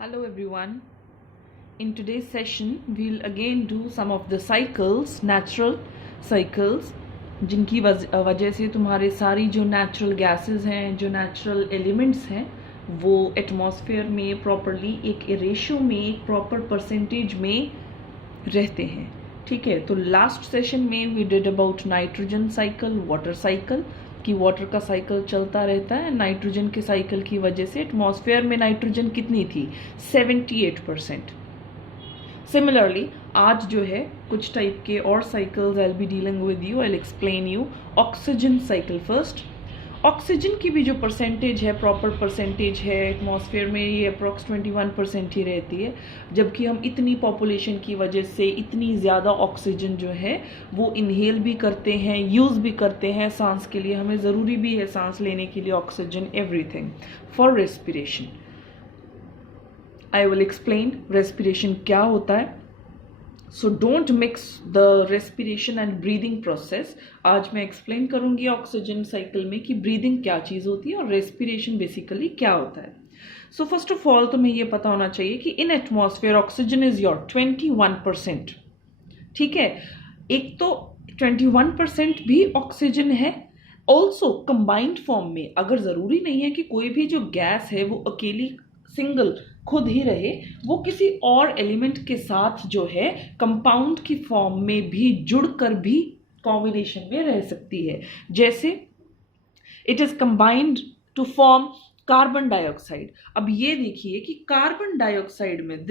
Hello everyone. In today's session, we'll again do some of the cycles, natural cycles, जिनकी वजह से तुम्हारे सारी जो नेचुरल गैसेस हैं, जो नेचुरल एलिमेंट्स हैं, वो एटमॉस्फेयर में प्रॉपरली एक रेशियो में, एक प्रॉपर परसेंटेज में रहते हैं. ठीक है, तो लास्ट सेशन में we did about nitrogen cycle, water cycle, कि वाटर का साइकिल चलता रहता है. नाइट्रोजन के साइकिल की वजह से एटमॉस्फेयर में नाइट्रोजन कितनी थी? 78%. सिमिलरली आज जो है कुछ टाइप के और cycles I will be dealing with you. I will explain you oxygen cycle first. Oxygen की भी जो परसेंटेज है, प्रॉपर परसेंटेज है एटमॉस्फेयर में, ये अप्रॉक्स 21% ही रहती है. जबकि हम इतनी पॉपुलेशन की वजह से इतनी ज़्यादा ऑक्सीजन जो है वो इनहेल भी करते हैं, यूज़ भी करते हैं सांस के लिए. हमें ज़रूरी भी है सांस लेने के लिए oxygen, everything for respiration. I will explain respiration क्या होता है. So don't mix the respiration and breathing process. आज मैं एक्सप्लेन करूंगी ऑक्सीजन साइकिल में कि ब्रीदिंग क्या चीज़ होती है और रेस्पिरेशन बेसिकली क्या होता है. सो फर्स्ट ऑफ ऑल तुम्हें ये पता होना चाहिए कि इन एटमॉस्फेयर ऑक्सीजन इज योर 21%. ठीक है, एक तो 21% भी ऑक्सीजन है. ऑल्सो कंबाइंड फॉर्म में, अगर ज़रूरी नहीं है कि कोई भी जो गैस है वो अकेली सिंगल खुद ही रहे, वो किसी और एलिमेंट के साथ जो है कंपाउंड की फॉर्म में भी जुड़कर भी कॉम्बिनेशन में रह सकती है. जैसे it is combined to form carbon dioxide. अब ये देखिए कि कार्बन डाइऑक्साइड में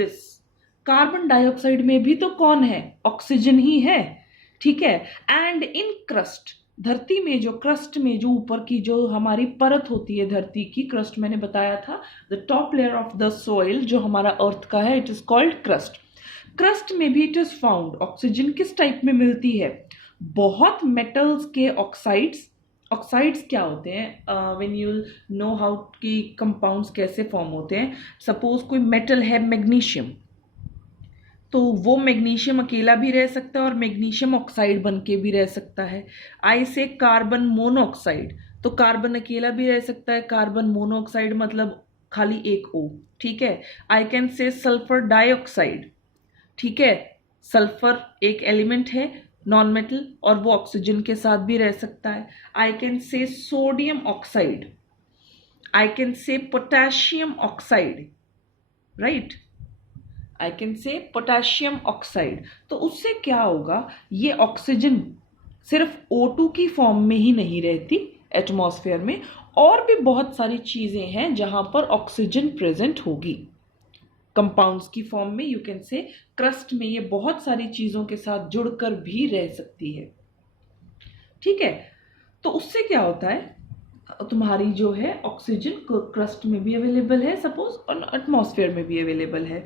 कार्बन डाइऑक्साइड में भी तो कौन है? ऑक्सीजन ही है. ठीक है, एंड इन क्रस्ट, धरती में जो क्रस्ट में जो ऊपर की जो हमारी परत होती है धरती की, क्रस्ट मैंने बताया था, the top layer of the soil जो हमारा अर्थ का है, it is called crust. Crust में भी इट इज फाउंड. ऑक्सीजन किस टाइप में मिलती है? बहुत मेटल्स के ऑक्साइड्स. ऑक्साइड्स क्या होते हैं? व्हेन यू नो हाउ की कंपाउंड्स कैसे फॉर्म होते हैं. सपोज कोई मेटल है मैग्नीशियम, तो वो मैग्नीशियम अकेला भी रह सकता है और मैग्नीशियम ऑक्साइड बन के भी रह सकता है. आई से कार्बन मोनोऑक्साइड, तो कार्बन अकेला भी रह सकता है. कार्बन मोनोऑक्साइड मतलब खाली एक O. ठीक है, I can say sulphur dioxide. ठीक है, सल्फर एक एलिमेंट है, नॉन मेटल, और वो ऑक्सीजन के साथ भी रह सकता है. I can say sodium oxide. I can say potassium oxide. Right, I can say potassium oxide. तो उससे क्या होगा, ये ऑक्सीजन सिर्फ O2 की फॉर्म में ही नहीं रहती एटमॉस्फेयर में, और भी बहुत सारी चीजें हैं जहां पर ऑक्सीजन प्रेजेंट होगी कंपाउंड्स की फॉर्म में. यू कैन से क्रस्ट में ये बहुत सारी चीजों के साथ जुड़कर भी रह सकती है. ठीक है, तो उससे क्या होता है, तुम्हारी जो है ऑक्सीजन क्रस्ट में भी अवेलेबल है, सपोज एटमॉस्फेयर में भी अवेलेबल है.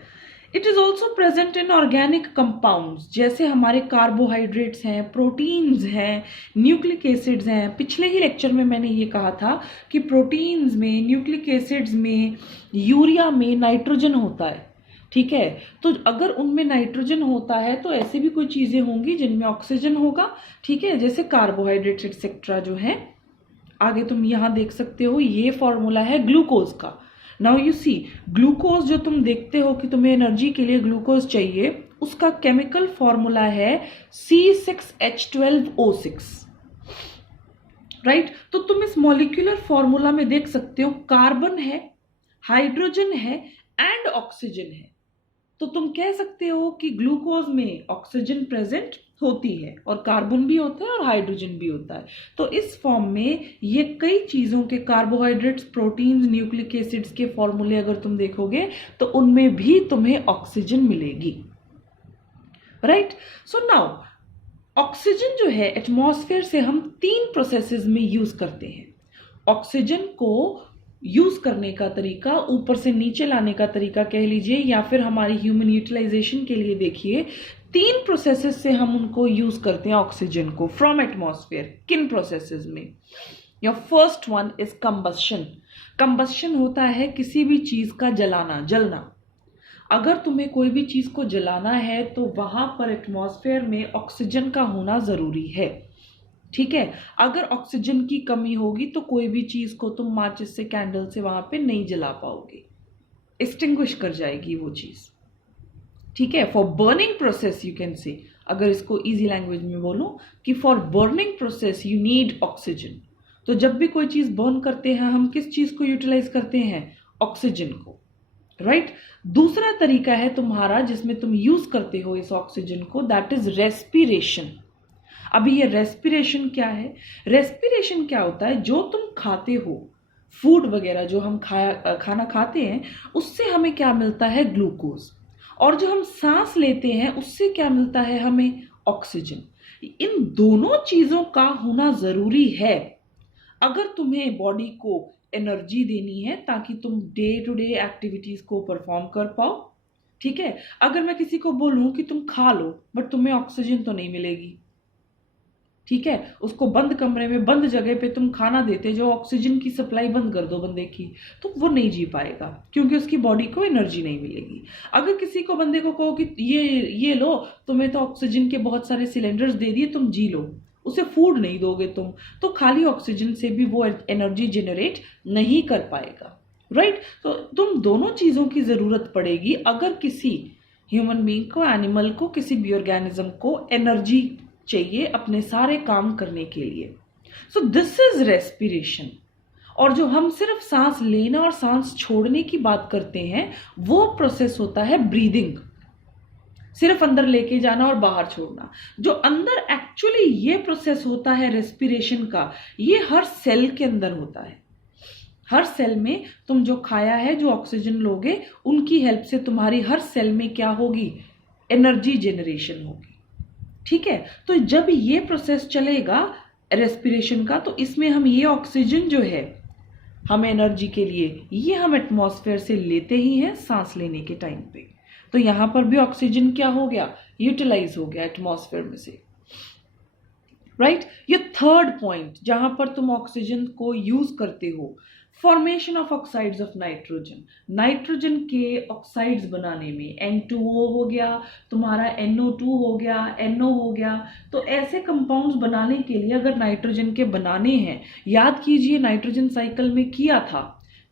It is also present in organic compounds, जैसे हमारे कार्बोहाइड्रेट्स हैं, प्रोटीन्स हैं, न्यूक्लिक एसिड्स हैं. पिछले ही लेक्चर में मैंने ये कहा था कि प्रोटीन्स में, न्यूक्लिक एसिड्स में, यूरिया में नाइट्रोजन होता है. ठीक है, तो अगर उनमें नाइट्रोजन होता है तो ऐसी भी कोई चीजें होंगी जिनमें ऑक्सीजन होगा. ठीक है, जैसे कार्बोहाइड्रेट्स एक्सेट्रा जो है. आगे तुम यहां देख सकते हो, ये फॉर्मूला है ग्लूकोज का. नाउ यू सी, ग्लूकोज जो तुम देखते हो कि तुम्हें एनर्जी के लिए ग्लूकोज चाहिए, उसका केमिकल फॉर्मूला है C6H12O6. राइट, तो तुम इस मॉलिक्यूलर फॉर्मूला में देख सकते हो कार्बन है, हाइड्रोजन है एंड ऑक्सीजन है. तो तुम कह सकते हो कि ग्लूकोज में ऑक्सीजन प्रेजेंट होती है और कार्बन भी होता है और हाइड्रोजन भी होता है. तो इस फॉर्म में ये कई चीजों के, कार्बोहाइड्रेट्स, प्रोटीन्स, न्यूक्लिक एसिड्स के फॉर्मूले अगर तुम देखोगे तो उनमें भी तुम्हें ऑक्सीजन मिलेगी. राइट, सो नाउ ऑक्सीजन जो है एटमॉस्फेयर से हम 3 प्रोसेसेस में यूज करते हैं. ऑक्सीजन को यूज करने का तरीका, ऊपर से नीचे लाने का तरीका कह लीजिए, या फिर हमारी ह्यूमन यूटिलाइजेशन के लिए देखिए, 3 प्रोसेसेस से हम उनको यूज करते हैं ऑक्सीजन को फ्रॉम एटमॉस्फेयर. किन प्रोसेसेस में? Your first one is combustion. Combustion होता है किसी भी चीज का जलाना, जलना. अगर तुम्हें कोई भी चीज को जलाना है तो वहां पर एटमॉस्फेयर में ऑक्सीजन का होना जरूरी है. ठीक है, अगर ऑक्सीजन की कमी होगी तो कोई भी चीज को तुम माचिस से, कैंडल से वहां पे नहीं जला पाओगे. एक्सटिंग्विश कर जाएगी वो चीज। ठीक है, for burning process you can say, अगर इसको इजी लैंग्वेज में बोलूं कि for burning process you need oxygen. तो जब भी कोई चीज बर्न करते हैं हम किस चीज को यूटिलाइज करते हैं? ऑक्सीजन को, राइट। दूसरा तरीका है तुम्हारा जिसमें तुम यूज करते हो इस ऑक्सीजन को, दैट इज रेस्पिरेशन। अभी ये रेस्पिरेशन क्या है? रेस्पिरेशन क्या होता है? जो तुम खाते हो, फूड वगैरह जो हम खाना खाते हैं, उससे हमें क्या मिलता है? ग्लूकोज। और जो हम सांस लेते हैं उससे क्या मिलता है हमें? ऑक्सीजन। इन दोनों चीजों का होना जरूरी है अगर तुम्हें बॉडी को एनर्जी देनी है, ताकि तुम डे टू डे एक्टिविटीज को परफॉर्म कर पाओ। ठीक है, अगर मैं किसी को बोलूं कि तुम खा लो बट तुम्हें ऑक्सीजन तो नहीं मिलेगी। ठीक है, उसको बंद कमरे में बंद जगह पे तुम खाना देते जो ऑक्सीजन की सप्लाई बंद कर दो बंदे की, तो वो नहीं जी पाएगा क्योंकि उसकी बॉडी को एनर्जी नहीं मिलेगी। अगर किसी को बंदे को कहो कि ये लो, तुम्हें तो ऑक्सीजन के बहुत सारे सिलेंडर्स दे दिए, तुम जी लो, उसे फूड नहीं दोगे तुम, तो खाली ऑक्सीजन से भी वो एनर्जी जनरेट नहीं कर पाएगा, राइट। तो तुम दोनों चीजों की जरूरत पड़ेगी अगर किसी ह्यूमन बीइंग को, एनिमल को, किसी भी ऑर्गेनिज्म को एनर्जी चाहिए अपने सारे काम करने के लिए। So this is respiration. और जो हम सिर्फ सांस लेना और सांस छोड़ने की बात करते हैं वो प्रोसेस होता है ब्रीदिंग, सिर्फ अंदर लेके जाना और बाहर छोड़ना। जो अंदर एक्चुअली ये प्रोसेस होता है रेस्पिरेशन का, ये हर सेल के अंदर होता है। हर सेल में तुम जो खाया है, जो ऑक्सीजन लोगे, उनकी हेल्प से तुम्हारी हर सेल में क्या होगी? एनर्जी जनरेशन होगी। ठीक है, तो जब ये प्रोसेस चलेगा रेस्पिरेशन का, तो इसमें हम ये ऑक्सीजन जो है हमें एनर्जी के लिए, ये हम एटमॉस्फेयर से लेते ही हैं सांस लेने के टाइम पे। तो यहां पर भी ऑक्सीजन क्या हो गया? यूटिलाइज हो गया एटमॉस्फेयर में से, राइट। ये थर्ड पॉइंट जहां पर तुम ऑक्सीजन को यूज करते हो, formation of oxides of nitrogen. Nitrogen के ऑक्साइड्स बनाने में N2O हो गया, तुम्हारा NO2 हो गया, NO हो गया। तो ऐसे कंपाउंड्स बनाने के लिए अगर नाइट्रोजन के बनाने हैं, याद कीजिए नाइट्रोजन साइकिल में किया था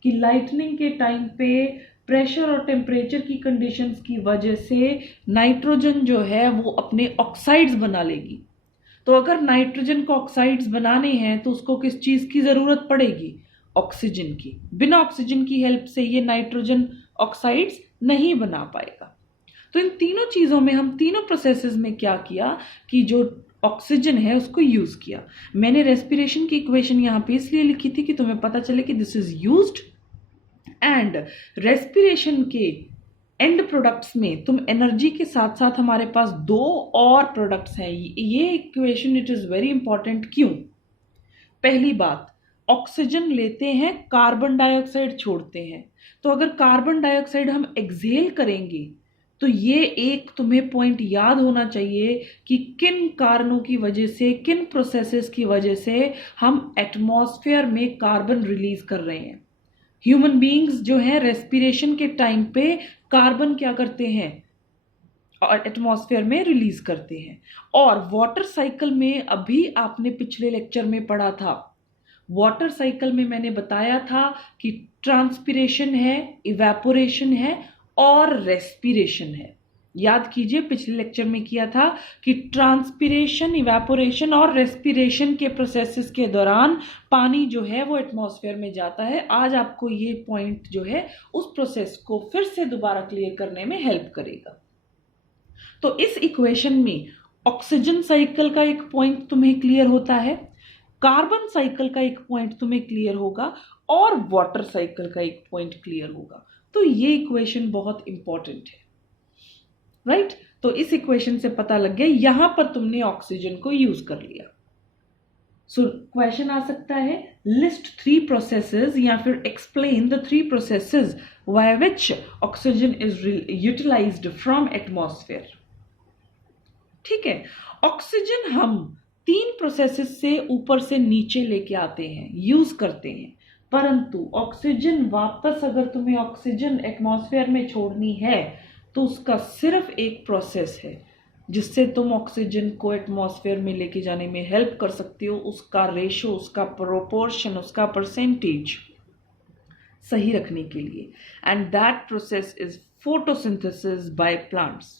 कि लाइटनिंग के टाइम पे प्रेशर और टेम्परेचर की कंडीशंस की वजह से नाइट्रोजन जो है वो अपने ऑक्साइड्स बना लेगी। तो अगर नाइट्रोजन को ऑक्साइड्स बनाने हैं तो उसको किस चीज की जरूरत पड़ेगी? ऑक्सीजन की। बिना ऑक्सीजन की हेल्प से ये नाइट्रोजन ऑक्साइड्स नहीं बना पाएगा। तो इन तीनों चीजों में, हम तीनों प्रोसेसेस में क्या किया कि जो ऑक्सीजन है उसको यूज किया। मैंने रेस्पिरेशन की इक्वेशन यहां पे इसलिए लिखी थी कि तुम्हें पता चले कि this is used, and respiration के एंड प्रोडक्ट्स में तुम एनर्जी के साथ साथ हमारे पास दो और प्रोडक्ट्स हैं। ये equation it is very important. क्यों? पहली बात, ऑक्सीजन लेते हैं, कार्बन डाइऑक्साइड छोड़ते हैं। तो अगर कार्बन डाइऑक्साइड हम एक्सहेल करेंगे तो ये एक तुम्हें पॉइंट याद होना चाहिए कि किन कारणों की वजह से, किन प्रोसेसेस की वजह से हम एटमॉस्फेयर में कार्बन रिलीज कर रहे हैं। ह्यूमन बीइंग्स जो है रेस्पिरेशन के टाइम पे कार्बन क्या करते हैं? और एटमॉस्फेयर में रिलीज करते हैं। और वाटर साइकिल में अभी आपने पिछले लेक्चर में पढ़ा था, वाटर साइकिल में मैंने बताया था कि ट्रांसपिरेशन है, इवेपोरेशन है और रेस्पिरेशन है। याद कीजिए पिछले लेक्चर में किया था कि ट्रांसपिरेशन, इवेपोरेशन और रेस्पिरेशन के प्रोसेसेस के दौरान पानी जो है वो एटमॉस्फेयर में जाता है। आज आपको ये पॉइंट जो है उस प्रोसेस को फिर से दोबारा क्लियर करने में हेल्प करेगा। तो इस इक्वेशन में ऑक्सीजन साइकिल का एक पॉइंट तुम्हें क्लियर होता है, कार्बन साइकिल का एक पॉइंट तुम्हें क्लियर होगा और वाटर साइकिल का एक पॉइंट क्लियर होगा। तो ये इक्वेशन बहुत इंपॉर्टेंट है, राइट। तो इस इक्वेशन से पता लग गया यहां पर तुमने ऑक्सीजन को यूज कर लिया। सो क्वेश्चन आ सकता है, लिस्ट 3 प्रोसेसेस या फिर explain the 3 processes by which oxygen is utilised from atmosphere. ठीक है, ऑक्सीजन हम 3 प्रोसेसेस से ऊपर से नीचे लेके आते हैं, यूज करते हैं, परंतु ऑक्सीजन वापस अगर तुम्हें ऑक्सीजन एटमॉस्फेयर में छोड़नी है तो उसका सिर्फ एक प्रोसेस है जिससे तुम ऑक्सीजन को एटमॉस्फेयर में लेके जाने में हेल्प कर सकते हो। उसका रेशो, उसका प्रोपोर्शन, उसका परसेंटेज सही रखने के लिए, and that process is photosynthesis by plants.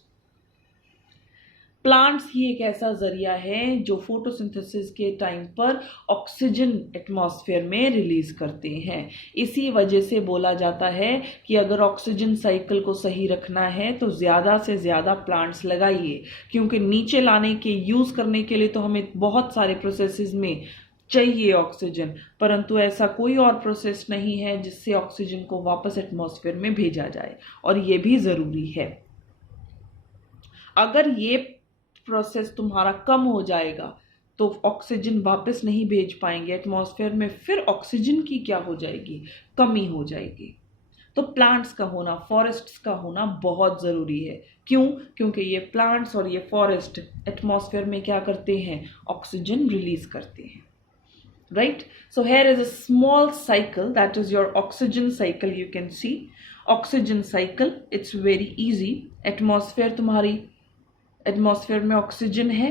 Plants ही एक ऐसा जरिया है जो फोटोसिंथेसिस के टाइम पर ऑक्सीजन एटमॉस्फेयर में रिलीज करते हैं। इसी वजह से बोला जाता है कि अगर ऑक्सीजन साइकिल को सही रखना है तो ज़्यादा से ज़्यादा प्लांट्स लगाइए, क्योंकि नीचे लाने के यूज़ करने के लिए तो हमें बहुत सारे प्रोसेसेस में चाहिए ऑक्सीजन, परंतु ऐसा कोई और प्रोसेस नहीं है जिससे ऑक्सीजन को वापस एटमॉस्फेयर में भेजा जाए, और ये भी ज़रूरी है। अगर ये प्रोसेस तुम्हारा कम हो जाएगा तो ऑक्सीजन वापस नहीं भेज पाएंगे एटमॉस्फेयर में, फिर ऑक्सीजन की क्या हो जाएगी, कमी हो जाएगी। तो प्लांट्स का होना, फॉरेस्ट्स का होना बहुत ज़रूरी है। क्यों? क्योंकि ये प्लांट्स और ये फॉरेस्ट एटमॉस्फेयर में क्या करते हैं, ऑक्सीजन रिलीज करते हैं, right. So here is a small cycle, that is your oxygen cycle. You can see oxygen cycle, it's very easy. Atmosphere में ऑक्सीजन है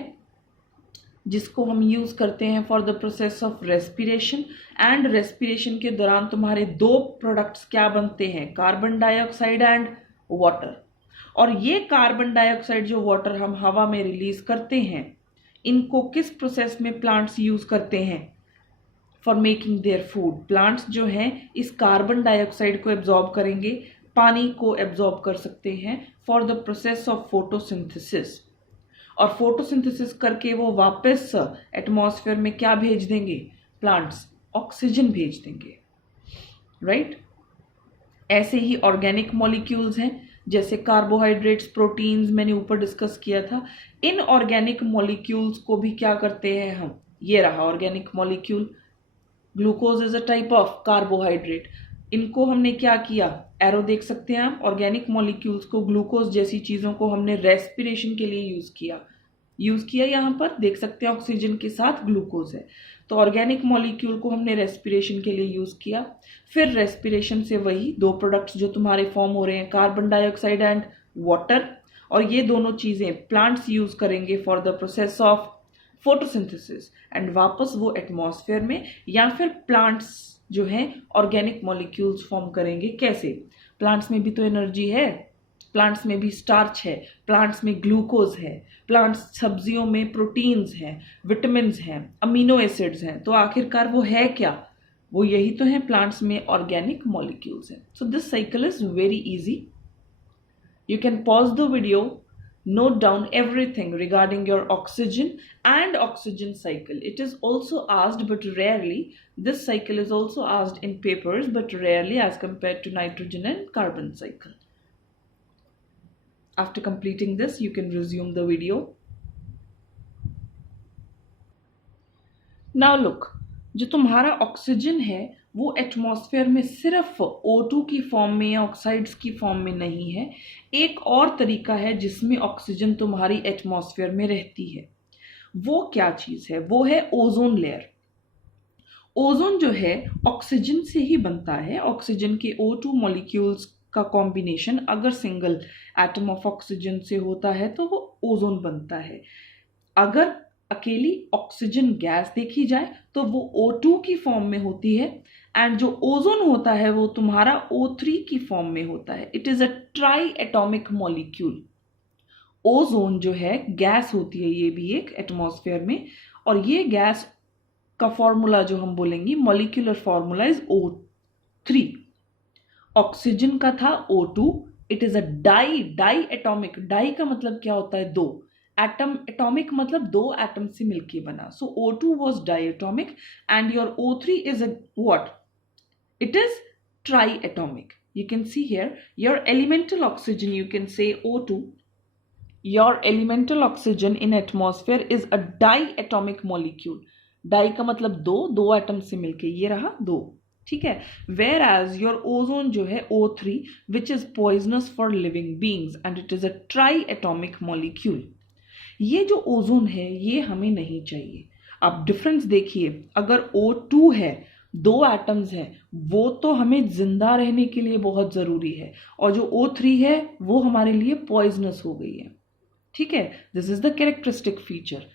जिसको हम यूज करते हैं for the process of respiration, and respiration के दौरान तुम्हारे दो प्रोडक्ट्स क्या बनते हैं, कार्बन डाइऑक्साइड एंड वाटर। और ये कार्बन डाइऑक्साइड जो वाटर हम हवा में रिलीज करते हैं, इनको किस प्रोसेस में प्लांट्स यूज करते हैं, for making their food. Plants जो हैं इस कार्बन डाइऑक्साइड को एब्जॉर्ब करेंगे, पानी को एब्जॉर्ब कर सकते हैं for the process of photosynthesis, और फोटोसिंथेसिस करके वो वापस एटमॉस्फेयर में क्या भेज देंगे, प्लांट्स ऑक्सीजन भेज देंगे, राइट। ऐसे ही ऑर्गेनिक मॉलिक्यूल्स हैं, जैसे कार्बोहाइड्रेट्स, प्रोटीन्स, मैंने ऊपर डिस्कस किया था। इन ऑर्गेनिक मॉलिक्यूल्स को भी क्या करते हैं हम, ये रहा organic molecule, glucose is a type of carbohydrate. इनको हमने क्या किया, एरो देख सकते हैं आप, ऑर्गेनिक मॉलिक्यूल्स को, ग्लूकोज जैसी चीज़ों को हमने रेस्पिरेशन के लिए यूज़ किया यहाँ पर देख सकते हैं, ऑक्सीजन के साथ ग्लूकोज है, तो ऑर्गेनिक मॉलिक्यूल को हमने रेस्पिरेशन के लिए यूज़ किया। फिर रेस्पिरेशन से वही दो प्रोडक्ट्स जो तुम्हारे फॉर्म हो रहे हैं, कार्बन डाइऑक्साइड एंड वाटर, और ये दोनों चीज़ें प्लांट्स यूज़ करेंगे for the process of photosynthesis, and वापस वो एटमॉस्फेयर में, या फिर प्लांट्स जो है ऑर्गेनिक मॉलिक्यूल्स फॉर्म करेंगे। कैसे? प्लांट्स में भी तो एनर्जी है, प्लांट्स में भी स्टार्च है, प्लांट्स में ग्लूकोज है, प्लांट्स सब्जियों में प्रोटीन्स हैं, विटामिन्स हैं, अमीनो एसिड्स हैं, तो आखिरकार वो है क्या, वो यही तो है, प्लांट्स में ऑर्गेनिक मॉलिक्यूल्स हैं। So this cycle is very easy. You can pause the video, note down everything regarding your oxygen and oxygen cycle. It is also asked, but rarely, this cycle is also asked in papers, but rarely as compared to nitrogen and carbon cycle. After completing this, you can resume the video. Now look, जो तुम्हारा oxygen है वो atmosphere में सिर्फ O2 की form में या oxides की फॉर्म में नहीं है। एक और तरीका है जिसमें ऑक्सीजन तुम्हारी एटमॉस्फेयर में रहती है। वो क्या चीज़ है? वो है ओजोन लेयर। ओजोन जो है ऑक्सीजन से ही बनता है। ऑक्सीजन के O2 मॉलिक्यूल्स का कॉम्बिनेशन अगर सिंगल एटम ऑफ ऑक्सीजन से होता है तो वो ओजोन बनता है। अगर अकेली ऑक्सीजन गैस देखी जाए तो वो O2 की फॉर्म में होती है, एंड जो ओजोन होता है वो तुम्हारा O3 की फॉर्म में होता है। It is a try atomic molecule. Ozone जो है गैस होती है, ये भी एक एटमॉस्फेयर में, और ये गैस का फॉर्मूला जो हम बोलेंगे, molecular formula is O3। Oxygen का था O2। It is a diatomic. Di का मतलब क्या होता है? दो एटम। एटॉमिक मतलब दो एटम से मिलके बना। सो O2 was diatomic and your O3 is a what? It is triatomic. You can see here your elemental oxygen, you can say O2. Your elemental oxygen in atmosphere is a diatomic molecule. Di का मतलब दो atom से मिलके, ये रहा दो, ठीक है। वेयर एज योर ओजोन जो है O3 which is poisonous for living beings and it is a try atomic molecule. ये जो ओजोन है ये हमें नहीं चाहिए। आप डिफरेंस देखिए, अगर O2 है, दो एटम्स हैं, वो तो हमें जिंदा रहने के लिए बहुत ज़रूरी है, और जो O3 है वो हमारे लिए पॉइजनस हो गई है, ठीक है। This is the characteristic feature.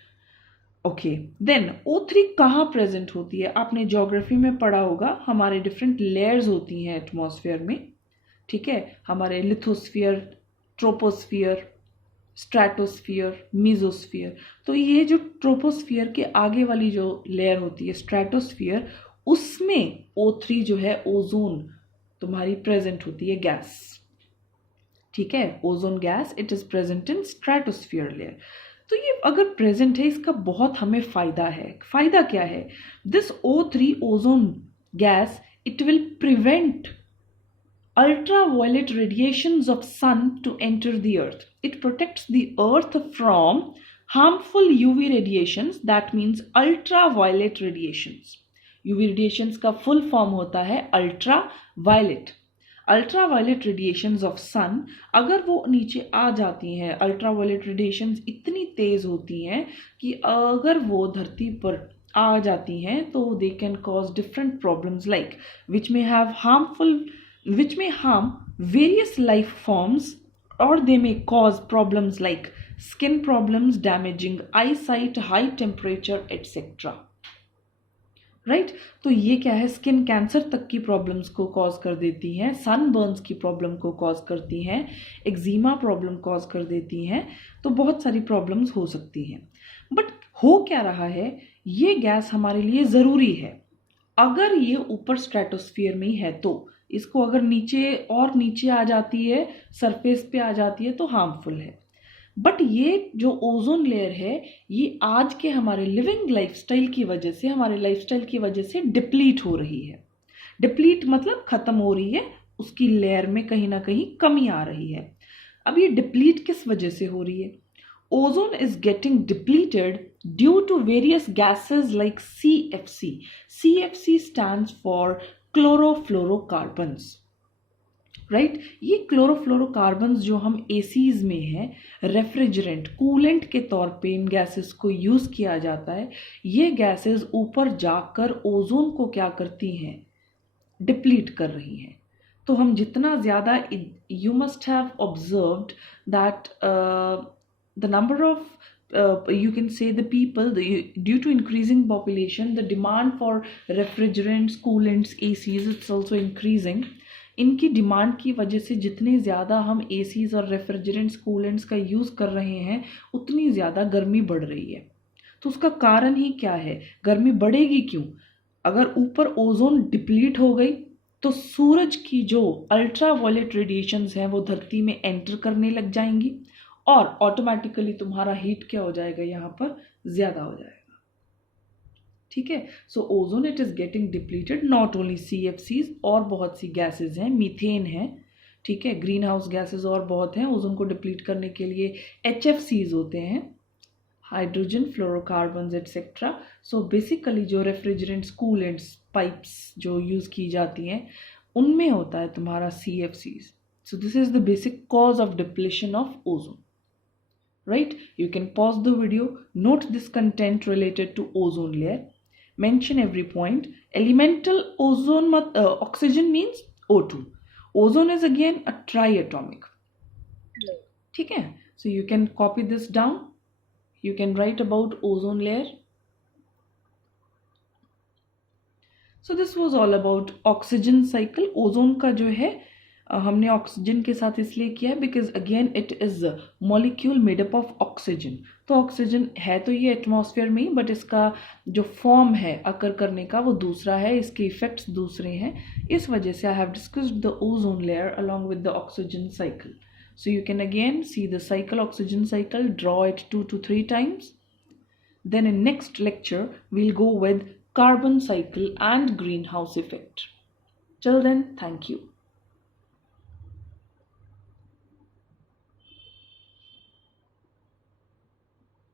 Okay, then O3 कहाँ प्रेजेंट होती है? आपने ज्योग्राफी में पढ़ा होगा, हमारे डिफरेंट लेयर्स होती हैं एटमॉस्फेयर में, ठीक है, हमारे लिथोस्फीयर, ट्रोपोस्फियर, स्ट्रैटोस्फियर, मीजोस्फियर। तो ये जो ट्रोपोस्फियर के आगे वाली जो लेयर होती है स्ट्रैटोस्फियर, उसमें O3 जो है ओजोन तुम्हारी प्रेजेंट होती है गैस, ठीक है, ozone gas it is present in stratosphere layer. तो ये अगर प्रेजेंट है इसका बहुत हमें फायदा है। फायदा क्या है? This O3 ozone gas it will prevent ultraviolet radiations of sun to enter the earth. It protects the earth from harmful UV radiations, that means ultraviolet radiations. UV radiations का full form होता है ultraviolet. Ultraviolet radiations of सन अगर वो नीचे आ जाती हैं, ultraviolet radiations इतनी तेज होती हैं कि अगर वो धरती पर आ जाती हैं तो they can cause different problems like which may harm various life forms, or they may cause problems like skin problems, damaging eyesight, high temperature, etc. Right तो ये क्या है? स्किन कैंसर तक की प्रॉब्लम्स को कॉज कर देती हैं, सनबर्न्स की प्रॉब्लम को कॉज करती हैं, एक्जिमा प्रॉब्लम कॉज कर देती हैं, तो बहुत सारी प्रॉब्लम्स हो सकती हैं। बट हो क्या रहा है? ये गैस हमारे लिए ज़रूरी है। अगर ये ऊपर स्ट्रेटोस्फियर में ही है तो इसको अगर नीचे आ जाती है, सरफेस पे आ जाती है तो हार्मफुल है। बट ये जो ओजोन लेयर है ये आज के हमारे लिविंग लाइफस्टाइल की वजह से, हमारे लाइफस्टाइल की वजह से डिप्लीट हो रही है। डिप्लीट मतलब खत्म हो रही है, उसकी लेयर में कहीं ना कहीं कमी आ रही है। अब ये डिप्लीट किस वजह से हो रही है? Ozone is getting depleted due to various gases like CFC. CFC stands for chlorofluorocarbons. Right ये क्लोरोफ्लोरोकार्बन्स जो हम एसीज में हैं, रेफ्रिजरेंट, कूलेंट के तौर पे इन गैसेस को यूज़ किया जाता है। ये गैसेस ऊपर जाकर ओजोन को क्या करती हैं? डिप्लीट कर रही हैं। तो हम जितना ज़्यादा, you must have observed that the number of you can say the people, due to increasing population, the demand for refrigerants, coolants, ACs, it's also increasing. इनकी डिमांड की वजह से जितने ज़्यादा हम ACs और रेफ्रिजरेंट्स, कूलेंट्स का यूज़ कर रहे हैं उतनी ज़्यादा गर्मी बढ़ रही है। तो उसका कारण ही क्या है? गर्मी बढ़ेगी क्यों? अगर ऊपर ओजोन डिप्लीट हो गई तो सूरज की जो अल्ट्रावायलेट रेडिएशंस हैं वो धरती में एंटर करने लग जाएंगी और ऑटोमेटिकली तुम्हारा हीट क्या हो जाएगा? यहाँ पर ज़्यादा हो जाएगा, ठीक है। सो ozone it is getting depleted, not only CFCs, और बहुत सी गैसेज हैं, मीथेन है, ठीक है, ग्रीन हाउस गैसेज और बहुत हैं। ओजोन को डिप्लीट करने के लिए HFCs होते हैं, हाइड्रोजन फ्लोरोकार्बन्स एटसेट्रा। सो बेसिकली जो रेफ्रिजरेंट्स, कूलेंट्स, पाइप्स जो यूज़ की जाती हैं उनमें होता है तुम्हारा CFCs. So this is the basic cause of depletion of ozone. Right? You can pause the video, note this content related to ozone layer, mention every point. Elemental ozone, oxygen means O2. Ozone is again a triatomic. ठीक है? So you can copy this down. You can write about ozone layer. So this was all about oxygen cycle. Ozone का जो है हमने oxygen के साथ इसलिए किया है because again it is molecule made up of oxygen. तो ऑक्सीजन है तो ये एटमॉस्फेयर में ही, बट इसका जो फॉर्म है अकर करने का वो दूसरा है, इसके इफेक्ट्स दूसरे हैं। इस वजह से I have discussed the ozone layer along with the oxygen cycle. So you can again see the cycle, oxygen cycle, draw it 2 to 3 times. Then in next lecture we'll go with carbon cycle and greenhouse effect. Till then, thank you.